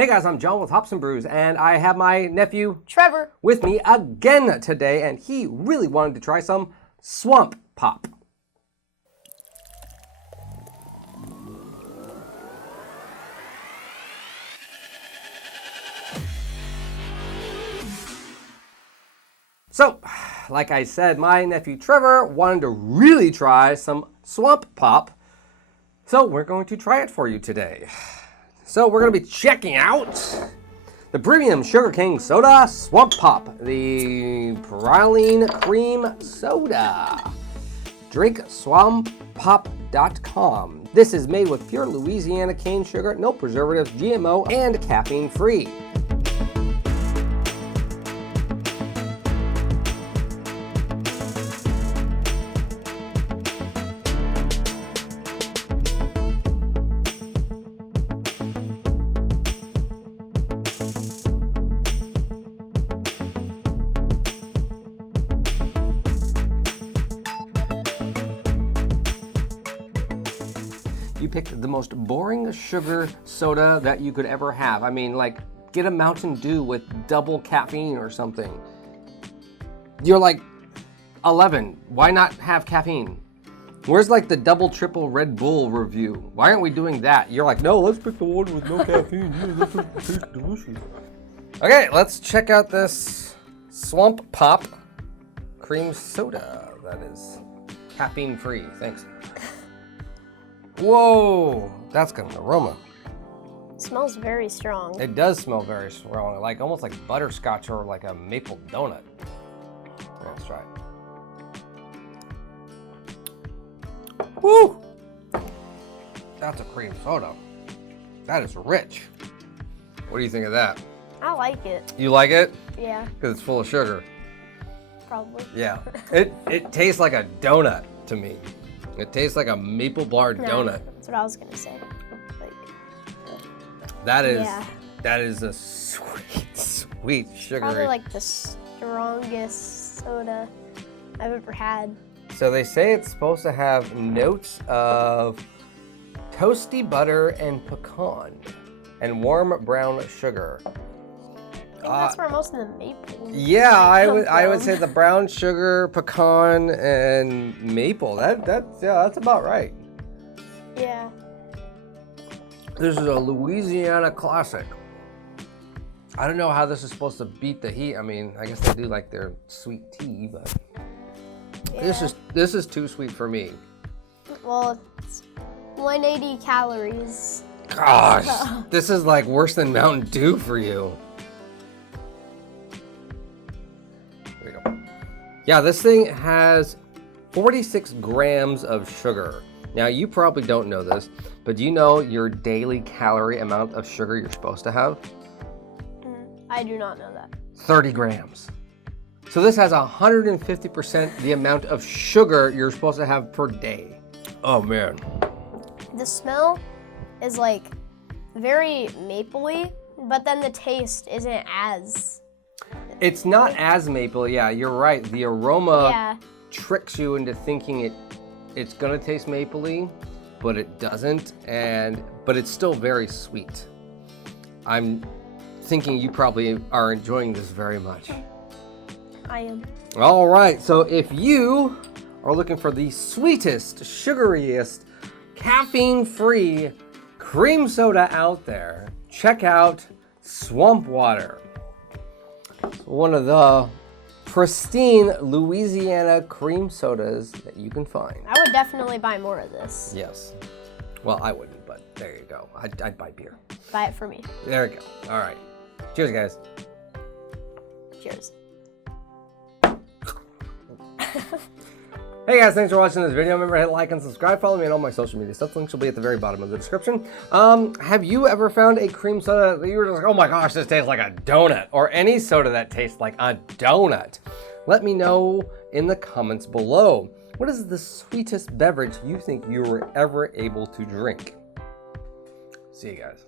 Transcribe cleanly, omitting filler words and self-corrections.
Hey guys, I'm John with Hops and Brews, and I have my nephew Trevor with me again today, and he really wanted to try some swamp pop. So, like I said, my nephew Trevor wanted to really try some swamp pop, so we're going to try it for you today. So we're going to be checking out the Premium Sugarcane Soda Swamp Pop, the Praline Cream Soda. Drink swamppop.com. This is made with pure Louisiana cane sugar, no preservatives, GMO, and caffeine free. You picked the most boring sugar soda that you could ever have. I mean, like, get a Mountain Dew with double caffeine or something. You're like 11. Why not have caffeine? Where's like the double, triple Red Bull review? Why aren't we doing that? You're like, no, let's pick the one with no caffeine. Yeah, this tastes delicious. Okay, let's check out this Swamp Pop Cream Soda. That is caffeine free. Thanks. Whoa, that's got an aroma. It smells very strong. It does smell very strong, like almost like butterscotch or like a maple donut. Let's try it. Woo! That's a cream soda. That is rich. What do you think of that? I like it. You like it? Yeah, Because it's full of sugar. probably. Yeah. It tastes like a donut to me. It tastes like a maple bar donut. That's what I was gonna say. Like, That is yeah. a sweet sugary. Probably like the strongest soda I've ever had. So they say it's supposed to have notes of toasty butter and pecan and warm brown sugar. I think that's where most of the maple. Yeah, I would from. say the brown sugar, pecan, and maple. That's about right. Yeah. This is a Louisiana classic. I don't know how this is supposed to beat the heat. I mean, I guess they do like their sweet tea, but Yeah. this is too sweet for me. Well, it's 180 calories. Gosh, this is like worse than Mountain Dew for you. There you go. Yeah, this thing has 46 grams of sugar. Now, you probably don't know this, but do you know your daily calorie amount of sugar you're supposed to have? I do not know that. 30 grams. So this has 150% the amount of sugar you're supposed to have per day. Oh, man. The smell is like very mapley, but then the taste isn't as. It's not as maple, yeah, you're right. The aroma Yeah. tricks you into thinking it's gonna taste mapley, but it doesn't, but it's still very sweet. I'm thinking you probably are enjoying this very much. I am. All right, so if you are looking for the sweetest, sugariest, caffeine-free cream soda out there, check out Swamp Water. It's one of the pristine Louisiana cream sodas that you can find. I would definitely buy more of this. Yes. Well, I wouldn't, but there you go. I'd buy beer. Buy it for me. There we go. All right. Cheers, guys. Cheers. Hey guys, thanks for watching this video. Remember to hit like and subscribe. Follow me on all my social media stuff. Links will be at the very bottom of the description. Have you ever found a cream soda that you were just like, oh my gosh, this tastes like a donut? Or any soda that tastes like a donut? Let me know in the comments below. What is the sweetest beverage you think you were ever able to drink? See you guys.